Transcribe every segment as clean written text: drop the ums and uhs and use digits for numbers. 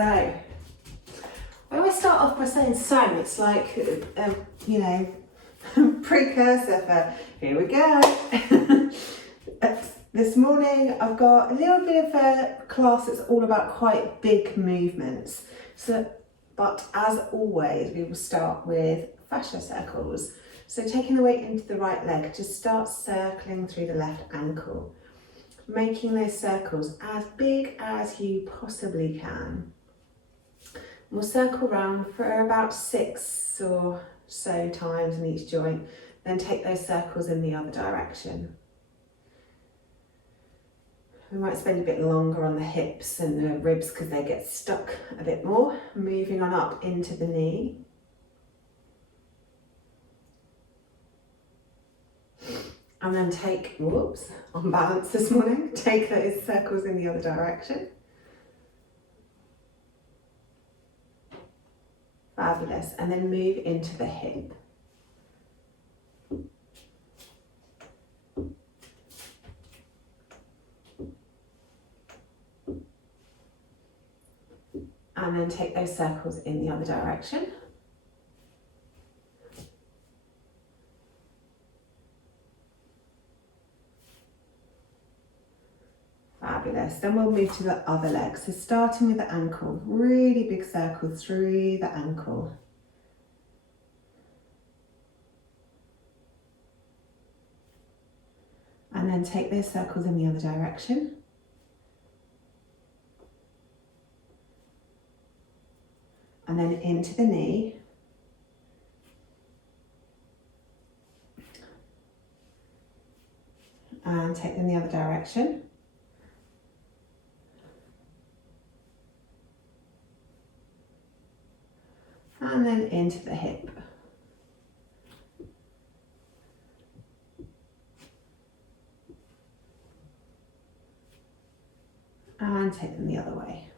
So, I always start off by saying so. It's like, you know, precursor for here we go. This morning I've got a little bit of a class that's all about quite big movements. But as always, we will start with fascia circles. So taking the weight into the right leg, just start circling through the left ankle, making those circles as big as you possibly can. We'll circle round for about 6 or so times in each joint, then take those circles in the other direction. We might spend a bit longer on the hips and the ribs because they get stuck a bit more. Moving on up into the knee. And then take, whoops, on balance this morning, take those circles in the other direction. Fabulous. And then move into the hip. And then take those circles in the other direction. Fabulous. Then we'll move to the other leg. So starting with the ankle, really big circle through the ankle. And then take those circles in the other direction. And then into the knee. And take them the other direction. And then into the hip. And take them the other way.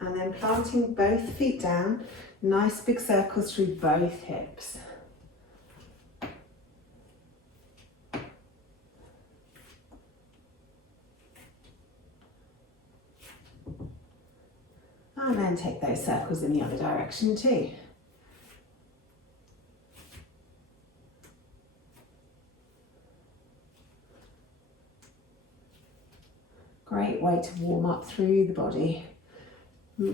And then planting both feet down, nice big circles through both hips. And then take those circles in the other direction too. Great way to warm up through the body.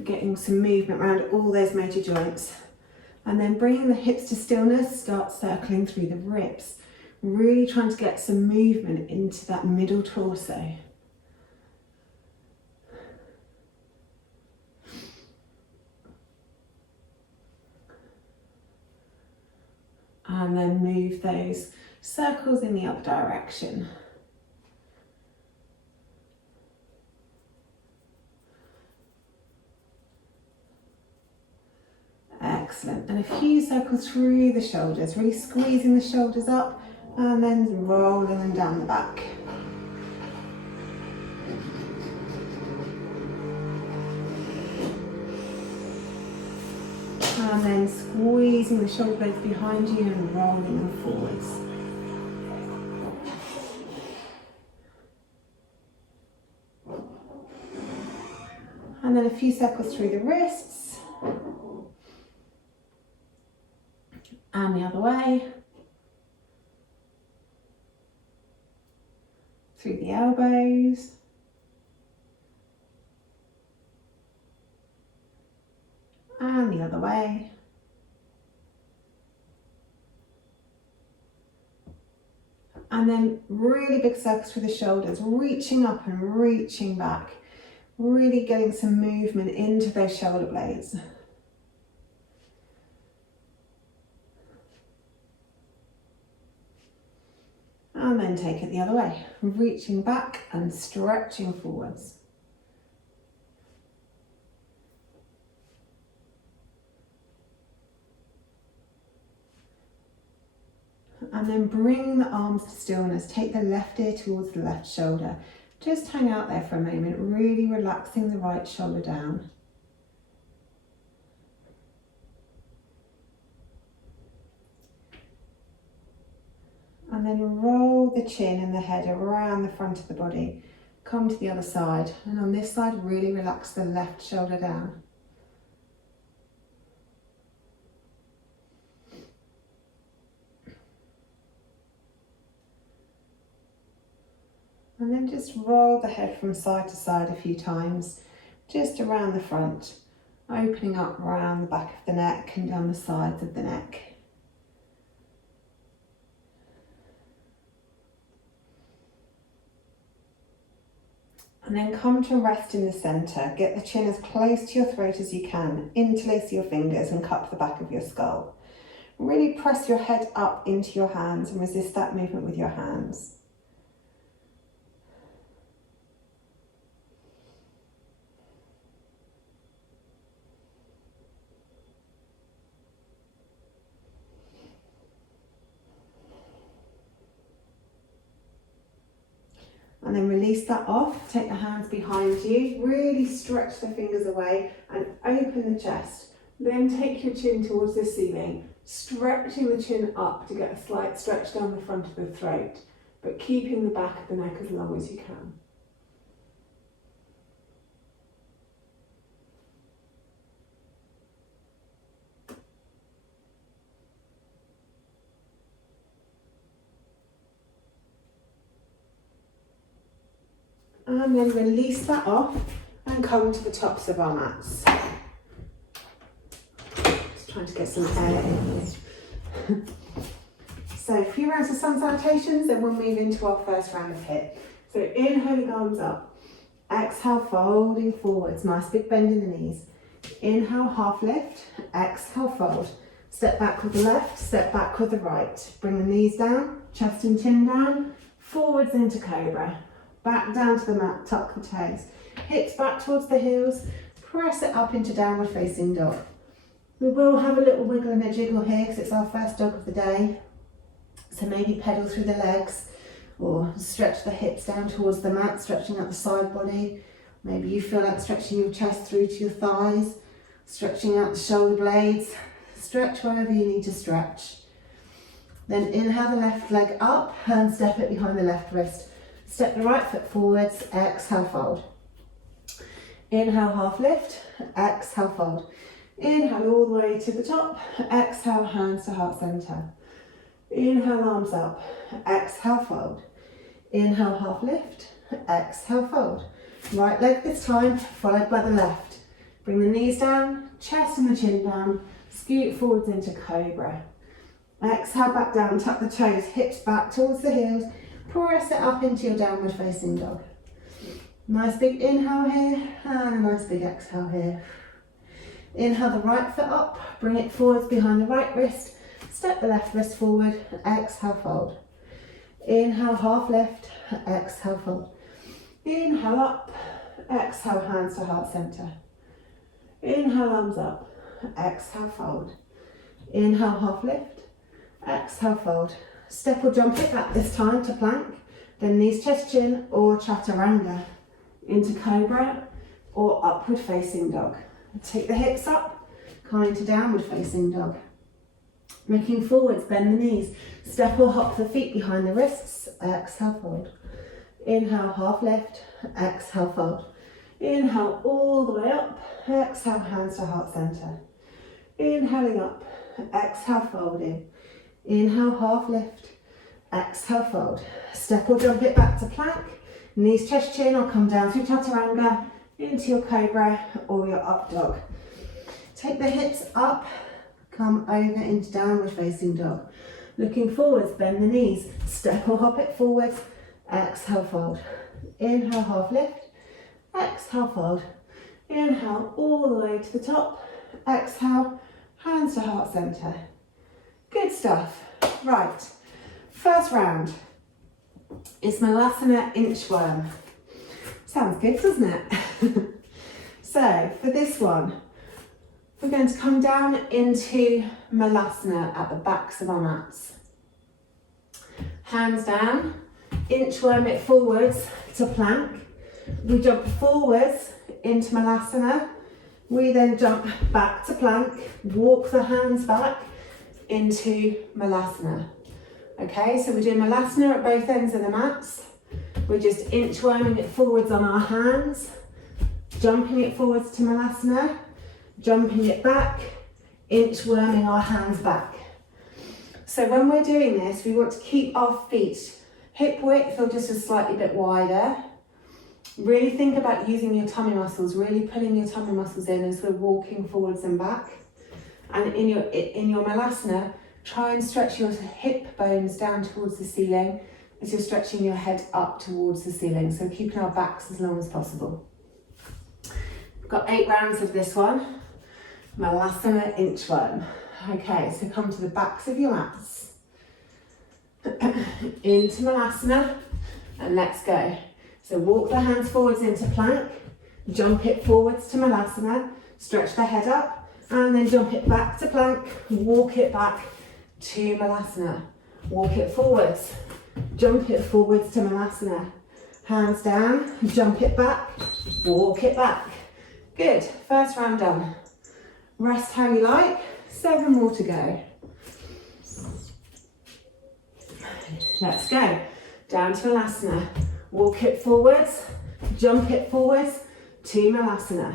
Getting some movement around all those major joints. And then bringing the hips to stillness, start circling through the ribs. Really trying to get some movement into that middle torso. And then move those circles in the other direction. Excellent. And a few circles through the shoulders, really squeezing the shoulders up and then rolling them down the back. And then squeezing the shoulder blades behind you and rolling them forwards. And then a few circles through the wrists. And the other way. Through the elbows. And the other way. And then really big circles through the shoulders, reaching up and reaching back. Really getting some movement into those shoulder blades. And then take it the other way, reaching back and stretching forwards. And then bring the arms to stillness. Take the left ear towards the left shoulder. Just hang out there for a moment, really relaxing the right shoulder down. And then roll the chin and the head around the front of the body. Come to the other side. And on this side, really relax the left shoulder down. And then just roll the head from side to side a few times, just around the front, opening up around the back of the neck and down the sides of the neck. And then come to rest in the centre. Get the chin as close to your throat as you can. Interlace your fingers and cup the back of your skull. Really press your head up into your hands and resist that movement with your hands. And then release that off, take the hands behind you, really stretch the fingers away and open the chest. Then take your chin towards the ceiling, stretching the chin up to get a slight stretch down the front of the throat, but keeping the back of the neck as long as you can. And then release that off and come to the tops of our mats. Just trying to get some air in here. So a few rounds of sun salutations, then we'll move into our first round of HIIT. So inhaling arms up, exhale folding forwards, nice big bend in the knees. Inhale half lift, exhale fold. Step back with the left, step back with the right. Bring the knees down, chest and chin down, forwards into cobra. Back down to the mat, tuck the toes. Hips back towards the heels, press it up into downward facing dog. We will have a little wiggle and a jiggle here because it's our first dog of the day. So maybe pedal through the legs or stretch the hips down towards the mat, stretching out the side body. Maybe you feel like stretching your chest through to your thighs, stretching out the shoulder blades. Stretch wherever you need to stretch. Then inhale the left leg up and step it behind the left wrist. Step the right foot forwards, exhale fold. Inhale half lift, exhale fold. Inhale all the way to the top, exhale hands to heart center. Inhale arms up, exhale fold. Inhale half lift, exhale fold. Right leg this time, followed by the left. Bring the knees down, chest and the chin down, scoot forwards into cobra. Exhale back down, tuck the toes, hips back towards the heels. Press it up into your downward facing dog. Nice big inhale here and a nice big exhale here. Inhale the right foot up, bring it forwards behind the right wrist. Step the left wrist forward, exhale fold. Inhale half lift, exhale fold. Inhale up, exhale hands to heart center. Inhale arms up, exhale fold. Inhale half lift, exhale fold. Step or jump it back this time to plank, then knees, chest, chin or chaturanga into cobra or upward facing dog. Take the hips up, come into downward facing dog. Looking forwards, bend the knees, step or hop the feet behind the wrists, exhale fold. Inhale half lift, exhale fold. Inhale all the way up, exhale hands to heart center. Inhaling up, exhale folding. Inhale, half lift, exhale, fold. Step or jump it back to plank, knees, chest, chin, or come down through chaturanga into your cobra or your up dog. Take the hips up, come over into downward facing dog. Looking forwards, bend the knees, step or hop it forwards, exhale, fold. Inhale, half lift, exhale, fold. Inhale all the way to the top, exhale, hands to heart center. Good stuff. Right, first round is Malasana inchworm. Sounds good, doesn't it? So for this one, we're going to come down into Malasana at the backs of our mats. Hands down, inchworm it forwards to plank. We jump forwards into Malasana. We then jump back to plank, walk the hands back into Malasana. Okay, so we're doing Malasana at both ends of the mats. We're just inchworming it forwards on our hands, jumping it forwards to Malasana, jumping it back, inchworming our hands back. So when we're doing this, we want to keep our feet hip width or just a slightly bit wider. Really think about using your tummy muscles, really pulling your tummy muscles in as we're walking forwards and back. And in your Malasana, try and stretch your hip bones down towards the ceiling as you're stretching your head up towards the ceiling. So keeping our backs as long as possible. We've got 8 rounds of this one. Malasana inchworm. Okay, so come to the backs of your mats. Into Malasana and let's go. So walk the hands forwards into plank, jump it forwards to Malasana, stretch the head up and then jump it back to plank, walk it back to Malasana. Walk it forwards, jump it forwards to Malasana. Hands down, jump it back, walk it back. Good, first round done. Rest how you like, 7 more to go. Let's go. Down to Malasana. Walk it forwards, jump it forwards to Malasana.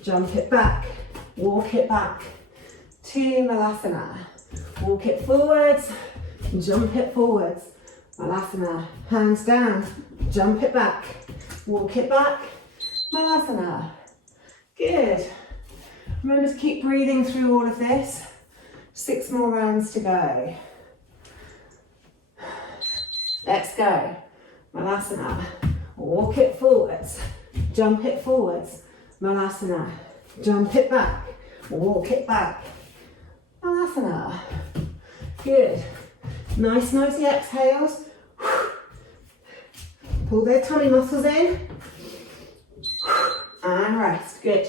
Jump it back, walk it back to Malasana. Walk it forwards, jump it forwards. Malasana. Hands down, jump it back, walk it back. Malasana. Good. Remember to keep breathing through all of this. 6 more rounds to go. Let's go. Malasana. Walk it forwards. Jump it forwards. Malasana. Jump it back. Walk it back. Malasana. Good. Nice noisy exhales. Pull their tummy muscles in. And rest. Good.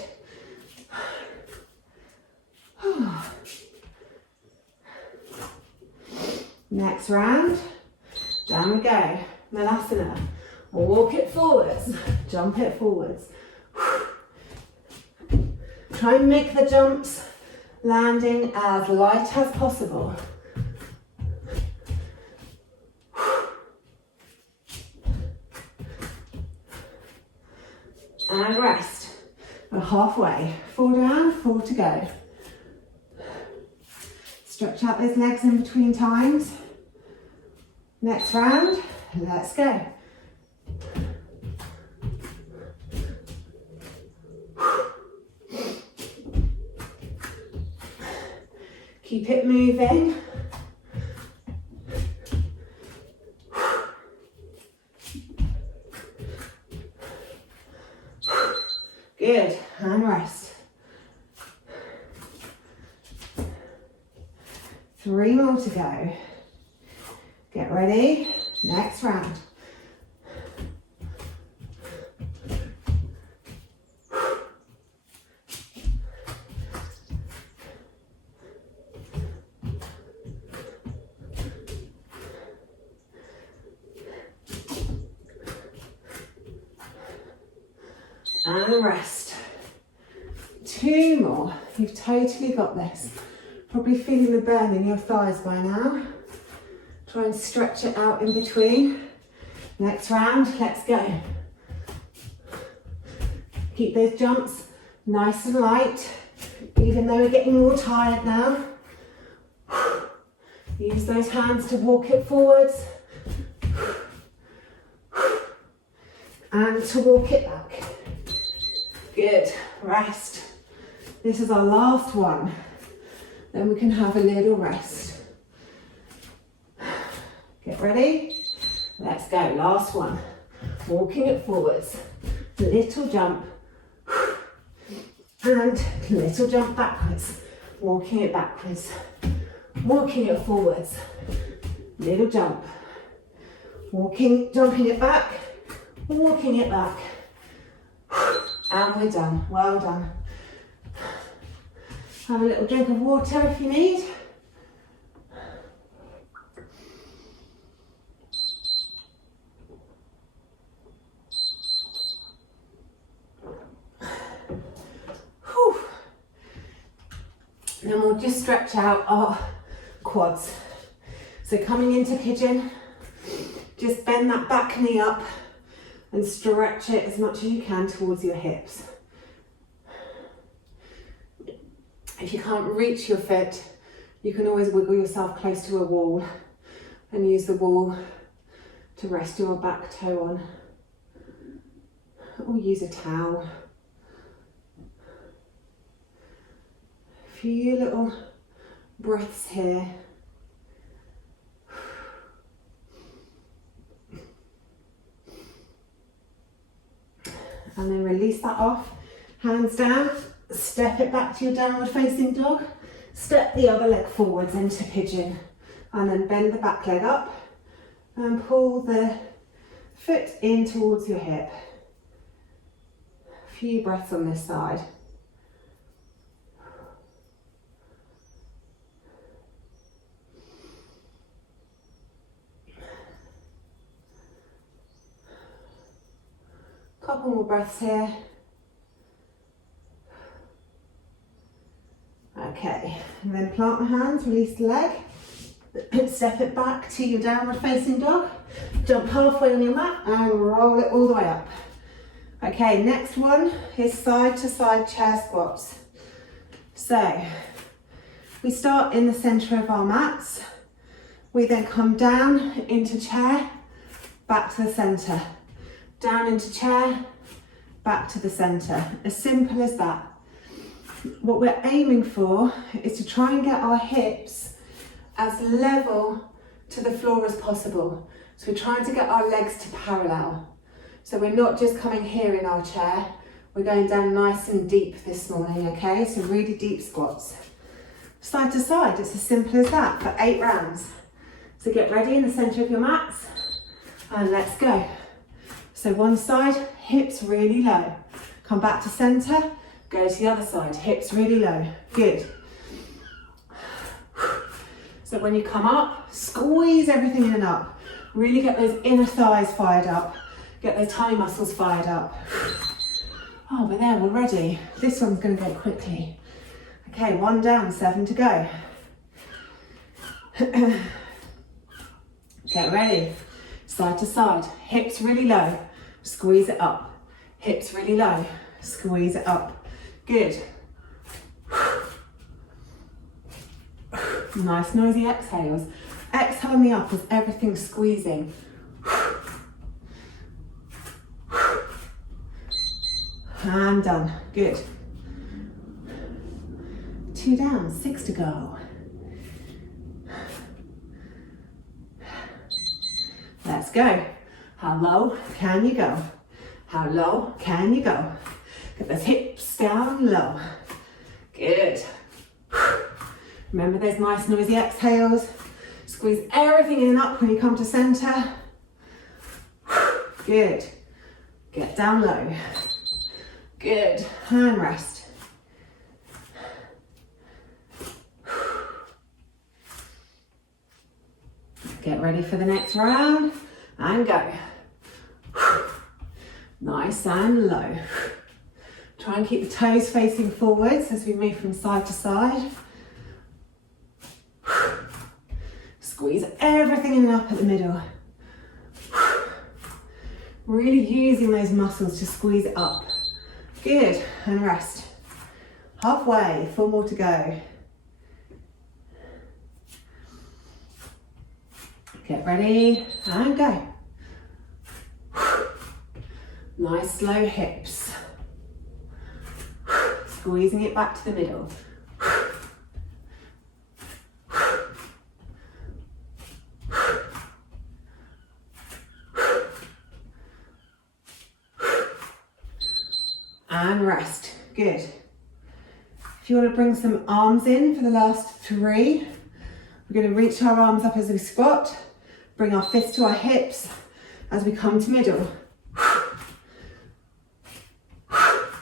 Next round. Down we go. Malasana. Walk it forwards. Jump it forwards. Try and make the jumps landing as light as possible. And rest. We're halfway. 4 down, 4 to go. Stretch out those legs in between times. Next round, let's go. Keep it moving. Good, and rest. 3 more to go. Get ready, next round. And rest. 2 more. You've totally got this. Probably feeling the burn in your thighs by now. Try and stretch it out in between. Next round, let's go. Keep those jumps nice and light, even though we're getting more tired now. Use those hands to walk it forwards and to walk it back. Good, rest. This is our last one. Then we can have a little rest. Get ready? Let's go, last one. Walking it forwards. Little jump. And little jump backwards. Walking it backwards. Walking it forwards. Little jump. Jumping it back. Walking it back. And we're done. Well done. Have a little drink of water if you need. Whew. Then we'll just stretch out our quads. So coming into pigeon, just bend that back knee up and stretch it as much as you can towards your hips. If you can't reach your foot, you can always wiggle yourself close to a wall and use the wall to rest your back toe on, or use a towel. A few little breaths here. And then release that off, hands down, step it back to your downward facing dog, step the other leg forwards into pigeon, and then bend the back leg up and pull the foot in towards your hip. A few breaths on this side. Couple more breaths here. Okay, and then plant the hands, release the leg, step it back to your downward facing dog, jump halfway on your mat and roll it all the way up. Okay, next one is side to side chair squats. So, we start in the center of our mats, we then come down into chair, back to the center. Down into chair, back to the center. As simple as that. What we're aiming for is to try and get our hips as level to the floor as possible. So we're trying to get our legs to parallel. So we're not just coming here in our chair, we're going down nice and deep this morning, okay? So really deep squats. Side to side, it's as simple as that for 8 rounds. So get ready in the center of your mats and let's go. So one side, hips really low. Come back to center, go to the other side, hips really low. Good. So when you come up, squeeze everything in and up. Really get those inner thighs fired up. Get those tummy muscles fired up. Oh, we're there, we're ready. This one's gonna go quickly. Okay, 1 down, 7 to go. Get ready. Side to side, hips really low. Squeeze it up. Hips really low. Squeeze it up. Good. Nice noisy exhales. Exhale on the up as everything's squeezing. And done. Good. 2 down, 6 to go. Let's go. How low can you go? How low can you go? Get those hips down low. Good. Remember those nice noisy exhales. Squeeze everything in and up when you come to center. Good. Get down low. Good. And rest. Get ready for the next round and go. Nice and low. Try and keep the toes facing forwards as we move from side to side. Squeeze everything in and up at the middle. Really using those muscles to squeeze it up. Good, and rest. Halfway, 4 more to go. Get ready and go. Nice slow hips. Squeezing it back to the middle. And rest. Good. If you want to bring some arms in for the last 3, we're going to reach our arms up as we squat, bring our fists to our hips as we come to middle.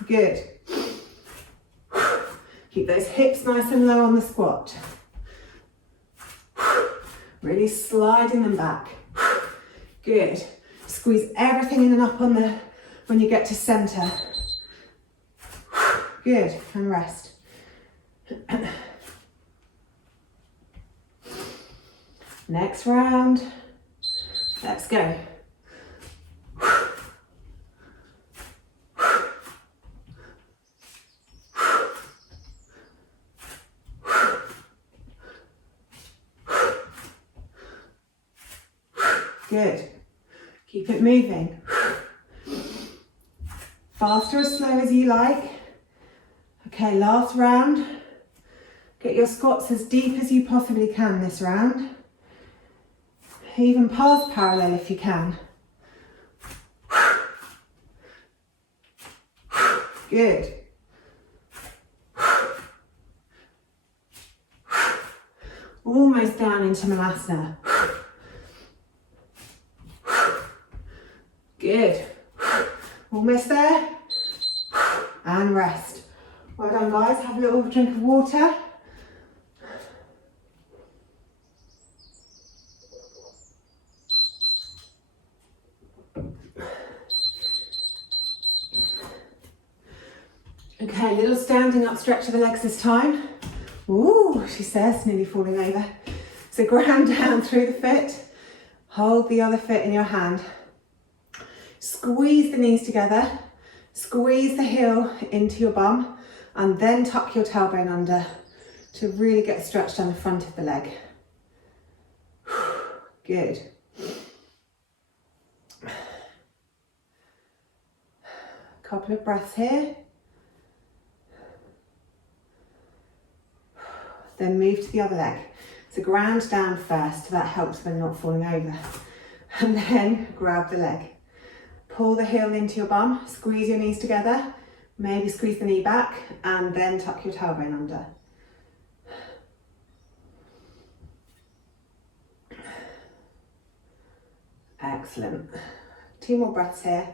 Good. Keep those hips nice and low on the squat. Really sliding them back. Good. Squeeze everything in and up on the when you get to center. Good, and rest. Next round. Let's go. Good. Keep it moving. Fast or as slow as you like. Okay, last round. Get your squats as deep as you possibly can this round. Even past parallel if you can. Good. Almost down into Malasana. Good. Almost there. And rest. Well done, guys. Have a little drink of water. Okay, little standing up stretch of the legs this time. Ooh, she says, nearly falling over. So ground down through the foot. Hold the other foot in your hand. Squeeze the knees together. Squeeze the heel into your bum and then tuck your tailbone under to really get stretched down the front of the leg. Good. Couple of breaths here. Then move to the other leg. So ground down first, that helps when not falling over. And then grab the leg. Pull the heel into your bum, squeeze your knees together, maybe squeeze the knee back, and then tuck your tailbone under. Excellent. 2 more breaths here.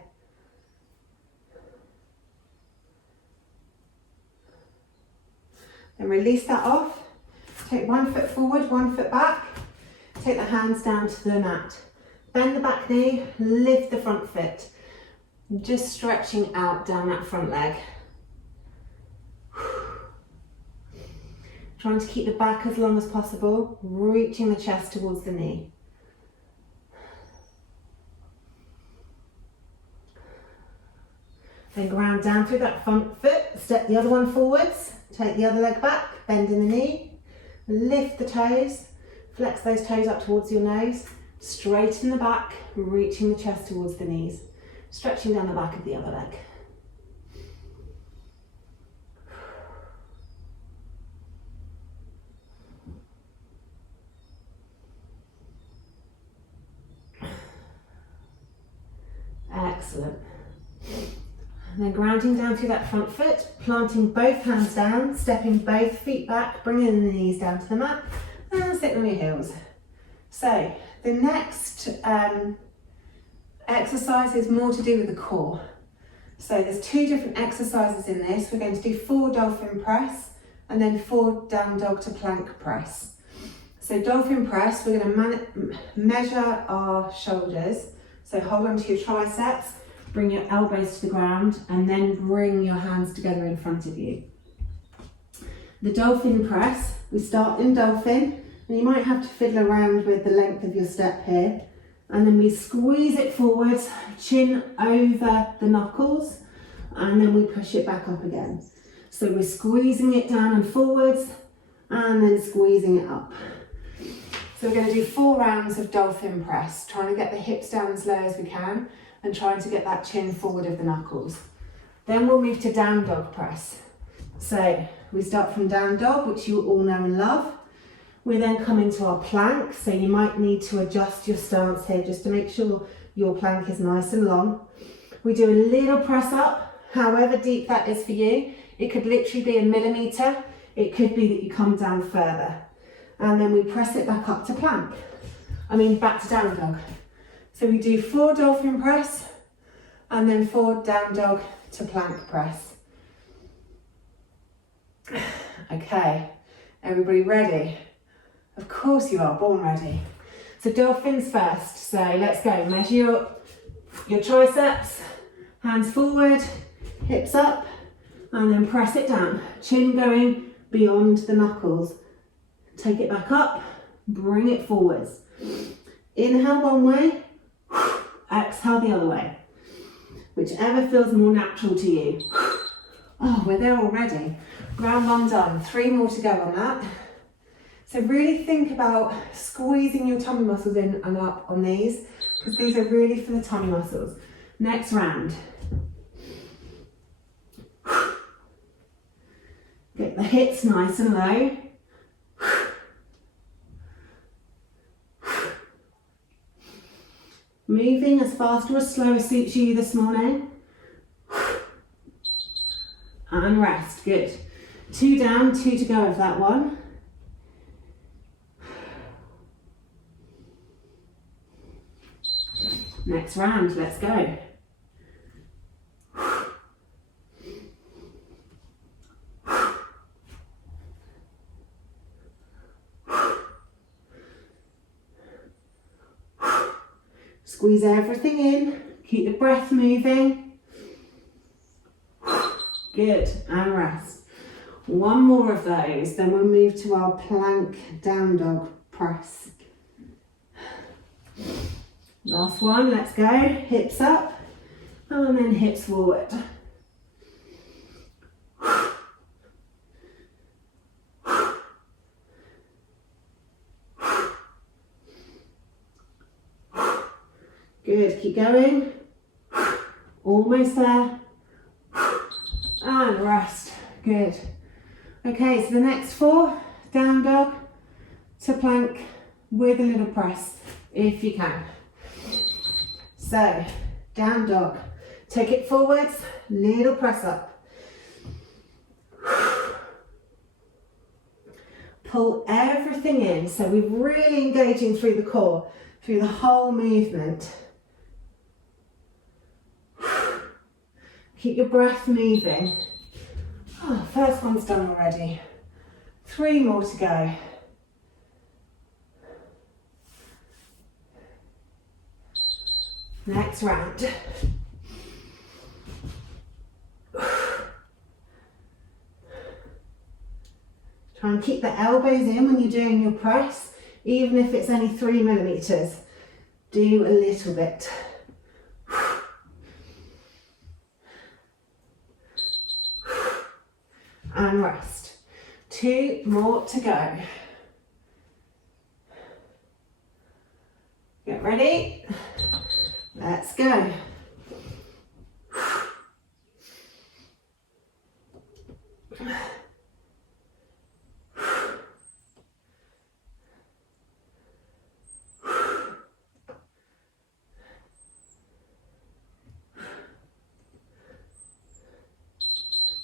Then release that off. Take 1 foot forward, 1 foot back. Take the hands down to the mat. Bend the back knee, lift the front foot. Just stretching out down that front leg. Trying to keep the back as long as possible, reaching the chest towards the knee. Then ground down through that front foot, step the other one forwards, take the other leg back, bending the knee, lift the toes, flex those toes up towards your nose, straighten the back, reaching the chest towards the knees, stretching down the back of the other leg. Excellent. And then grounding down through that front foot, planting both hands down, stepping both feet back, bringing the knees down to the mat, and sitting on your heels. So the next exercise is more to do with the core. So there's 2 different exercises in this. We're going to do 4 Dolphin Press and then 4 Down Dog to Plank Press. So Dolphin Press, we're going to measure our shoulders. So hold on to your triceps, bring your elbows to the ground, and then bring your hands together in front of you. The Dolphin Press, we start in Dolphin, and you might have to fiddle around with the length of your step here. And then we squeeze it forwards, chin over the knuckles, and then we push it back up again. So we're squeezing it down and forwards, and then squeezing it up. So we're going to do 4 rounds of Dolphin Press, trying to get the hips down as low as we can, and trying to get that chin forward of the knuckles. Then we'll move to Down Dog Press. So we start from Down Dog, which you all know and love. We then come into our plank, so you might need to adjust your stance here just to make sure your plank is nice and long. We do a little press up, however deep that is for you. It could literally be 1 millimetre. It could be that you come down further. And then we press it back up to plank. Back to Down Dog. So we do 4 Dolphin Press and then 4 Down Dog to Plank Press. Okay, everybody ready? Of course you are, born ready. So Dolphins first. So let's go. Measure your triceps, hands forward, hips up, and then press it down. Chin going beyond the knuckles. Take it back up, bring it forwards. Inhale one way, exhale the other way. Whichever feels more natural to you. Oh, we're there already. Round one done, 3 more to go on that. So really think about squeezing your tummy muscles in and up on these, because these are really for the tummy muscles. Next round. Get the hips nice and low. Moving as fast or as slow as suits you this morning. And rest, good. 2 down, 2 to go of that one. Next round, let's go. Squeeze everything in, keep the breath moving. Good, and rest. 1 more of those, then we'll move to our plank down dog press. Last one, let's go. Hips up, and then hips forward. Good, keep going. Almost there. And rest, good. Okay, so the next 4, down dog to plank with a little press, if you can. So, down dog, take it forwards, little press up. Pull everything in, so we're really engaging through the core, through the whole movement. Keep your breath moving. Oh, first one's done already. 3 more to go. Next round. Try and keep the elbows in when you're doing your press, even if it's only 3 millimeters. Do a little bit. And rest. 2 more to go. Get ready. Let's go.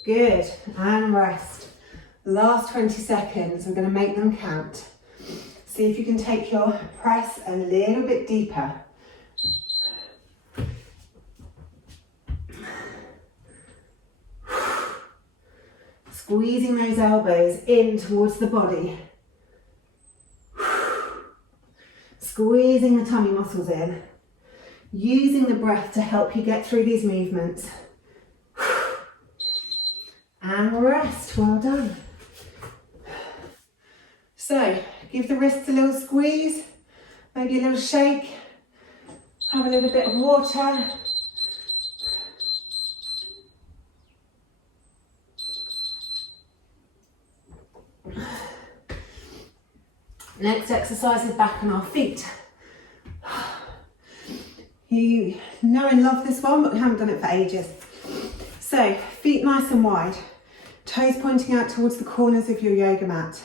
Good, and rest. Last 20 seconds, I'm going to make them count. See if you can take your press a little bit deeper. Squeezing those elbows in towards the body. Squeezing the tummy muscles in. Using the breath to help you get through these movements. And rest, well done. So, give the wrists a little squeeze, maybe a little shake, have a little bit of water. Next exercise is back on our feet. You know and love this one, but we haven't done it for ages. So, feet nice and wide, toes pointing out towards the corners of your yoga mat.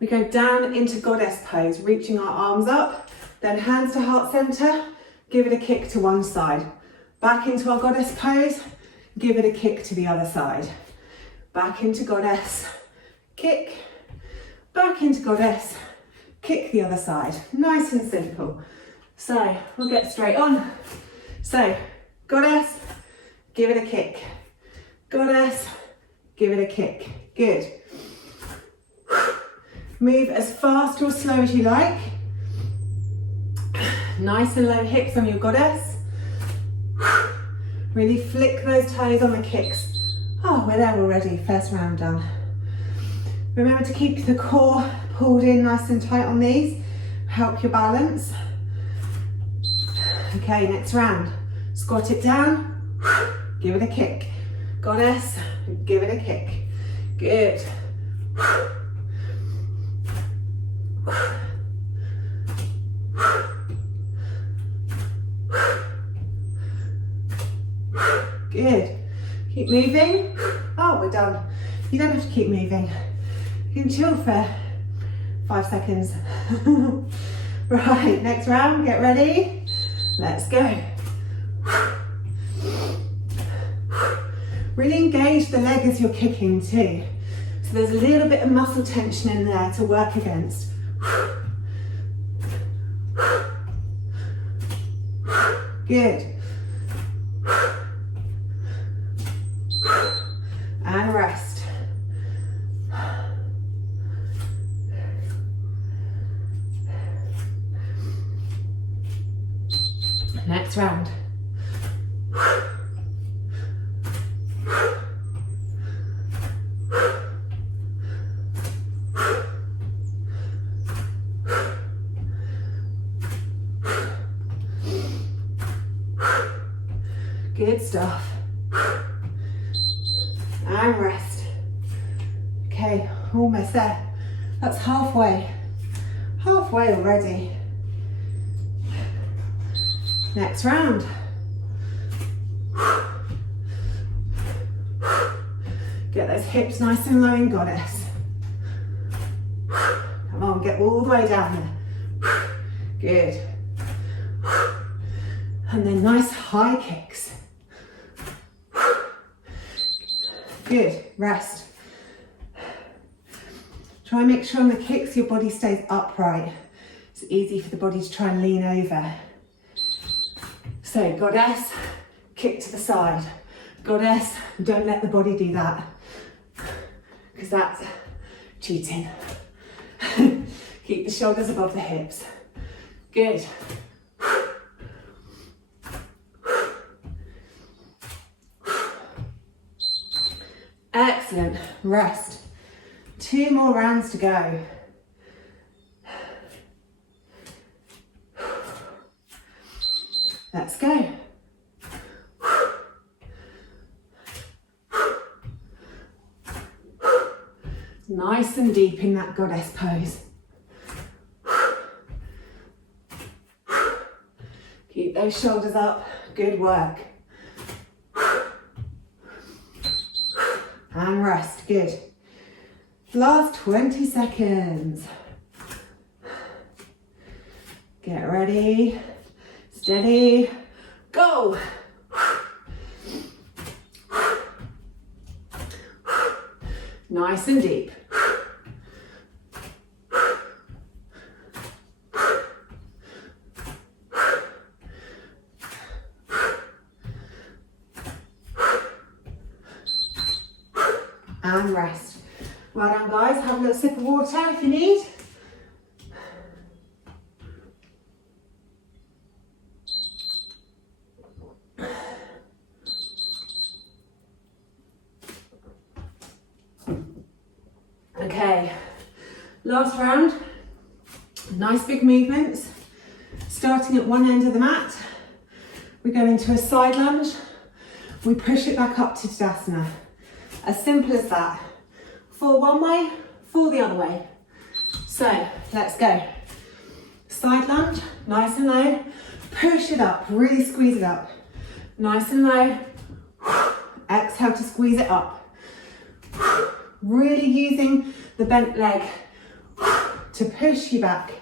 We go down into goddess pose, reaching our arms up, then hands to heart center, give it a kick to one side. Back into our goddess pose, give it a kick to the other side. Back into goddess, kick, back into goddess, kick the other side. Nice and simple. So we'll get straight on. So goddess, give it a kick. Goddess, give it a kick. Good. Move as fast or slow as you like. Nice and low hips on your goddess. Really flick those toes on the kicks. Oh, we're there already. First round done. Remember to keep the core pulled in nice and tight on these. help your balance. Okay, next round. Squat it down, give it a kick. Goddess, give it a kick. Good. Good. Keep moving. Oh, we're done. You don't have to keep moving. You can chill for 5 seconds. Right, next round, get ready. Let's go. Really engage the leg as you're kicking too. So there's a little bit of muscle tension in there to work against. Good. And rest. Next round. Good stuff. And rest. Okay, almost there. That's halfway. Halfway already. Next round. Get those hips nice and low in goddess. Come on, get all the way down there. Good. And then nice high kicks. Good, rest. Try and make sure on the kicks your body stays upright. It's easy for the body to try and lean over. So goddess, kick to the side. Goddess, don't let the body do that, because that's cheating. Keep the shoulders above the hips. Good. Excellent, rest. 2 more rounds to go. Let's go. Nice and deep in that goddess pose. Keep those shoulders up, good work. And rest, good. Last 20 seconds. Get ready, steady, go. Nice and deep. And rest. Well done, guys. Have a little sip of water if you need. Okay, last round. Nice big movements. Starting at one end of the mat, we go into a side lunge. We push it back up to Tadasana. As simple as that. Fall one way, fall the other way. So let's go. Side lunge, nice and low. Push it up, really squeeze it up. Nice and low. Exhale to squeeze it up. Really using the bent leg to push you back.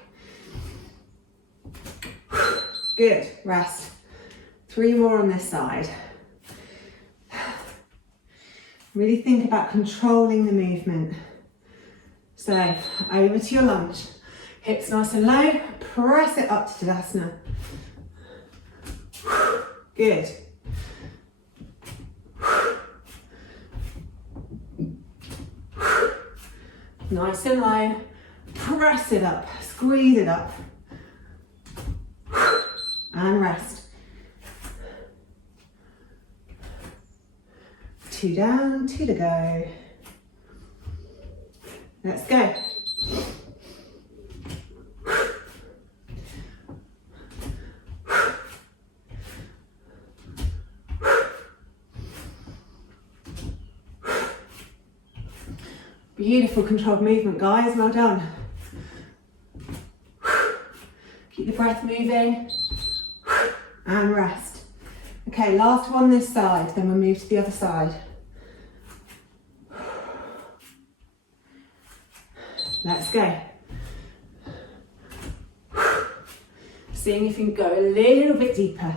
Good, rest. 3 more on this side. Really think about controlling the movement. So, over to your lunge. Hips nice and low, press it up to Tadasana. Good. Nice and low, press it up, squeeze it up. And rest. 2 down, 2 to go. Let's go. Beautiful controlled movement, guys, well done. Keep the breath moving and rest. Okay, last one this side, then we'll move to the other side. Let's go. Seeing if you can go a little bit deeper.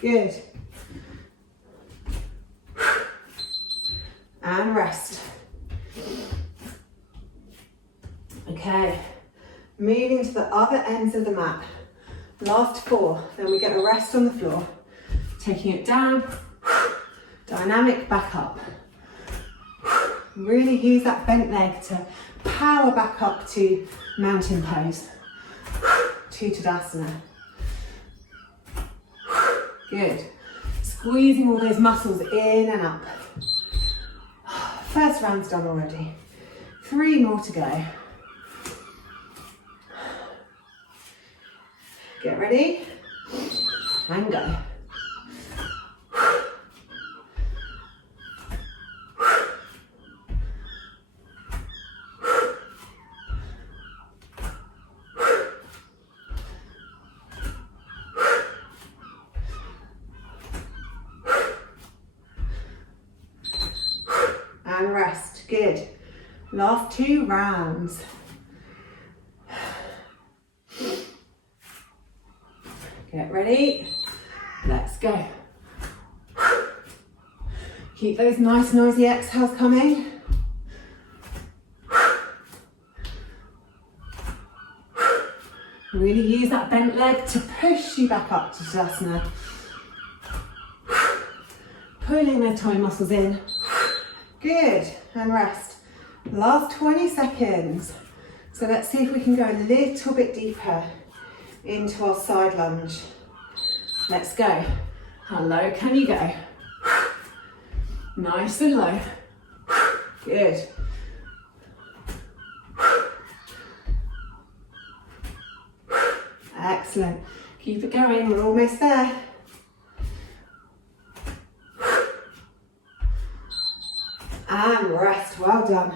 Good. And rest. Okay, moving to the other ends of the mat. Last 4, then we get a rest on the floor. Taking it down, dynamic back up. Really use that bent leg to power back up to mountain pose, to Tadasana. Good. Squeezing all those muscles in and up. First round's done already. 3 more to go. Get ready and go. And rest. Good. Last 2 rounds. Get ready. Let's go. Keep those nice noisy exhales coming. Really use that bent leg to push you back up to Tadasana. Pulling the toe muscles in. Good, and rest. Last 20 seconds. So let's see if we can go a little bit deeper into our side lunge. Let's go. How low can you go? Nice and low. Good. Excellent. Keep it going, we're almost there. And rest, well done.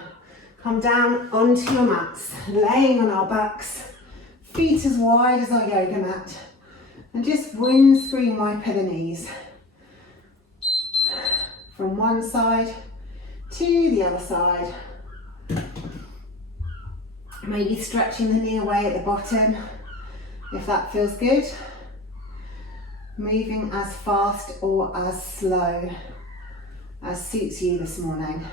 Come down onto your mats, laying on our backs, feet as wide as our yoga mat, and just windscreen wiper the knees. From one side to the other side. Maybe stretching the knee away at the bottom, if that feels good. Moving as fast or as slow as suits you this morning.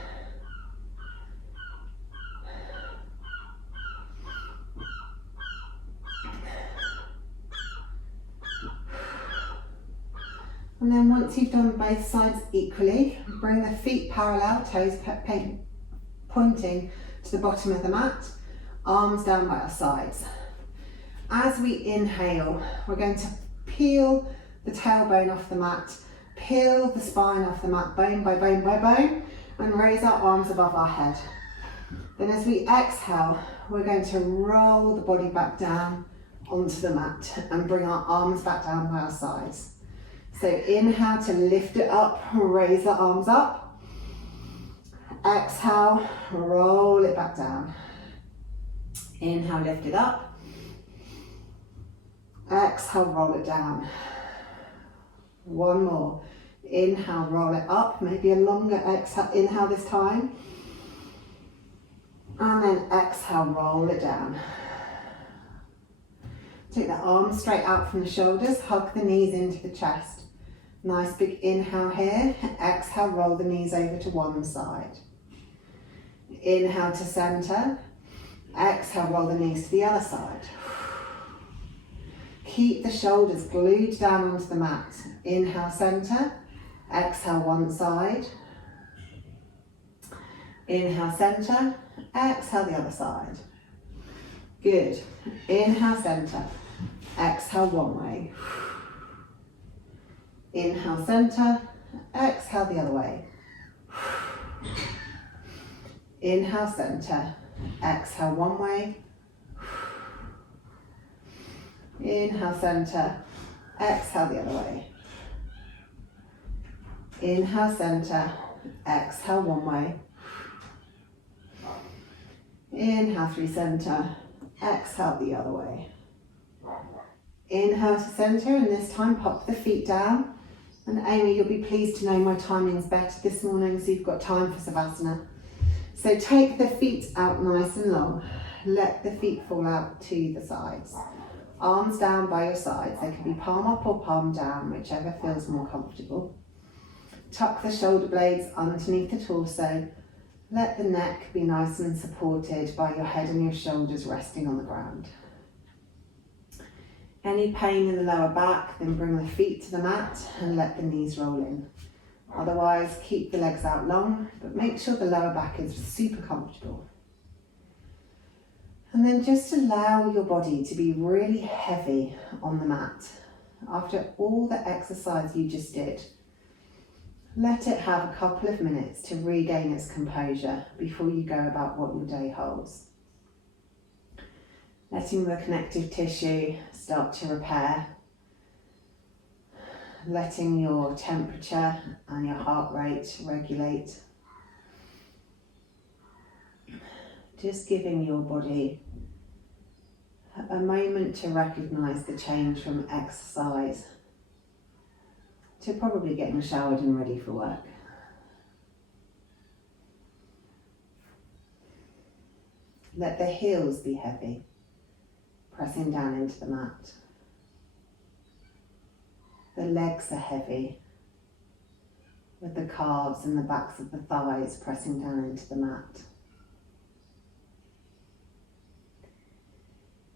And then once you've done both sides equally, bring the feet parallel, toes pointing to the bottom of the mat, arms down by our sides. As we inhale, we're going to peel the tailbone off the mat, peel the spine off the mat, bone by bone by bone, and raise our arms above our head. Then as we exhale, we're going to roll the body back down onto the mat and bring our arms back down by our sides. So inhale to lift it up, raise the arms up. Exhale, roll it back down. Inhale, lift it up. Exhale, roll it down. One more. Inhale, roll it up. Maybe a longer exhale, inhale this time. And then exhale, roll it down. Take the arms straight out from the shoulders, hug the knees into the chest. Nice big inhale here. Exhale, roll the knees over to one side. Inhale to center. Exhale, roll the knees to the other side. Keep the shoulders glued down onto the mat. Inhale, center. Exhale, one side. Inhale, center. Exhale, the other side. Good. Inhale, center. Exhale, one way. Inhale, center. Exhale, the other way. Inhale, center. Exhale, one way. Inhale, center. Exhale the other way. Inhale, center. Exhale one way. Inhale through center. Exhale the other way. Inhale to center, and this time pop the feet down. And Amy, you'll be pleased to know my timing's better this morning, so you've got time for Savasana. So take the feet out nice and long. Let the feet fall out to the sides. Arms down by your sides. They can be palm up or palm down, whichever feels more comfortable. Tuck the shoulder blades underneath the torso. Let the neck be nice and supported by your head and your shoulders resting on the ground. Any pain in the lower back, then bring the feet to the mat and let the knees roll in. Otherwise, keep the legs out long, but make sure the lower back is super comfortable. And then just allow your body to be really heavy on the mat. After all the exercise you just did, let it have a couple of minutes to regain its composure before you go about what your day holds. Letting the connective tissue start to repair. Letting your temperature and your heart rate regulate. Just giving your body a moment to recognise the change from exercise to probably getting showered and ready for work. Let the heels be heavy, pressing down into the mat. The legs are heavy, with the calves and the backs of the thighs pressing down into the mat.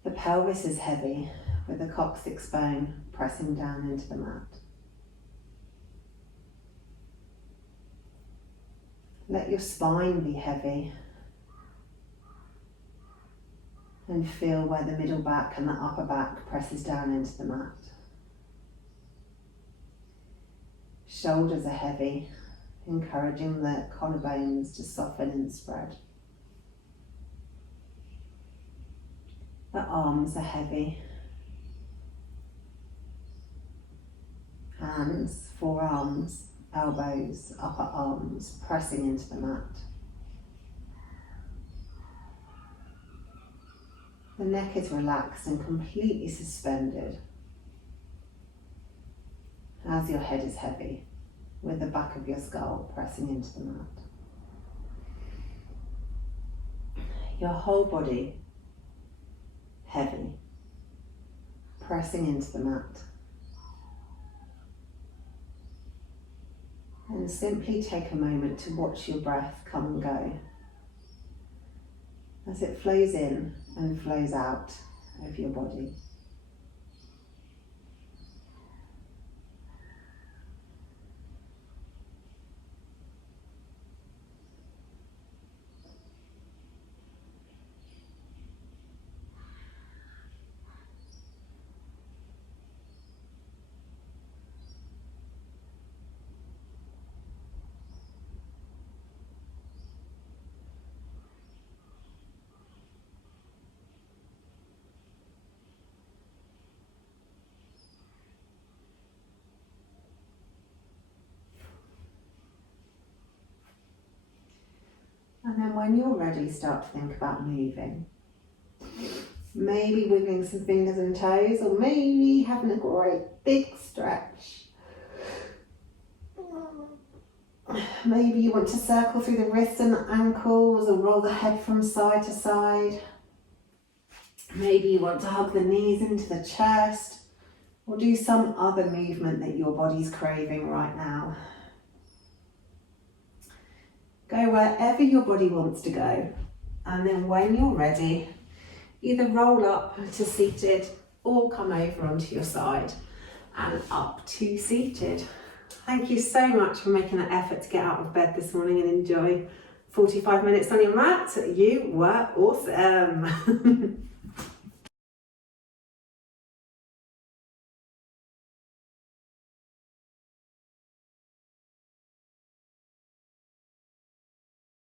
The pelvis is heavy, with the coccyx bone pressing down into the mat. Let your spine be heavy and feel where the middle back and the upper back presses down into the mat. Shoulders are heavy, encouraging the collarbones to soften and spread. The arms are heavy. Hands, forearms, elbows, upper arms pressing into the mat. The neck is relaxed and completely suspended as your head is heavy, with the back of your skull pressing into the mat. Your whole body heavy, pressing into the mat. And simply take a moment to watch your breath come and go as it flows in and flows out of your body. And then when you're ready, start to think about moving. Maybe wiggling some fingers and toes, or maybe having a great big stretch. Maybe you want to circle through the wrists and the ankles, or roll the head from side to side. Maybe you want to hug the knees into the chest, or do some other movement that your body's craving right now. Go wherever your body wants to go, and then when you're ready, either roll up to seated or come over onto your side and up to seated. Thank you so much for making an effort to get out of bed this morning and enjoy 45 minutes on your mat. You were awesome.